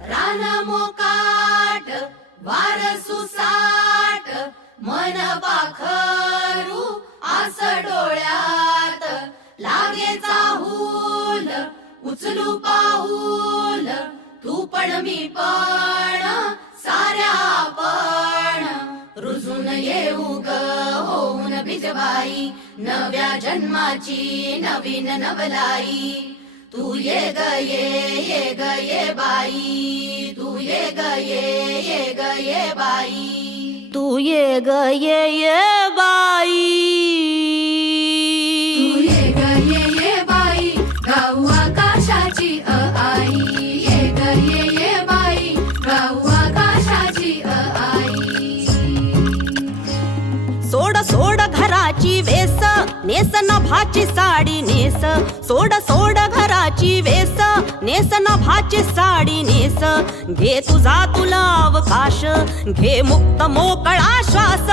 रान मोकाट वार सुसाट मन पाखरू आस डोळ्यात लागे चाहूल उचलू पाऊल तू पण मी पण साऱ्या आपण रुजून येऊ ग होऊन भिजवाई नव्या जन्माची नवीन नवलाई तू ये ग ये ग ये बाई तू ये ग ये बाई तू ये ग ये बाई तू ये बाई गाऊ आकाशाची आई ये ग ये बाई गाऊ आकाशाची आई सोड सोड घराची वेस नेस नभाची साडी नेस सोड सोड घराची वेस नेस नभाची साडी नेस घे तुझा तुला अवकाश घे मुक्त मोकळा श्वास